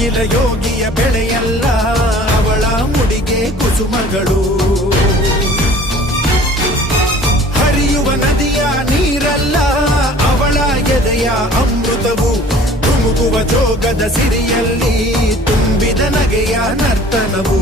ನೇಗಿಲ ಯೋಗಿಯ ಬೆಳೆಯಲ್ಲ, ಅವಳ ಮುಡಿಗೆ ಕುಸುಮಗಳು. ಹರಿಯುವ ನದಿಯ ನೀರಲ್ಲ, ಅವಳ ಎದೆಯ ಅಮೃತವು. ತುಮುಕುವ ಜೋಗದ ಸಿರಿಯಲ್ಲಿ ತುಂಬಿದ ನಗೆಯ ನರ್ತನವು.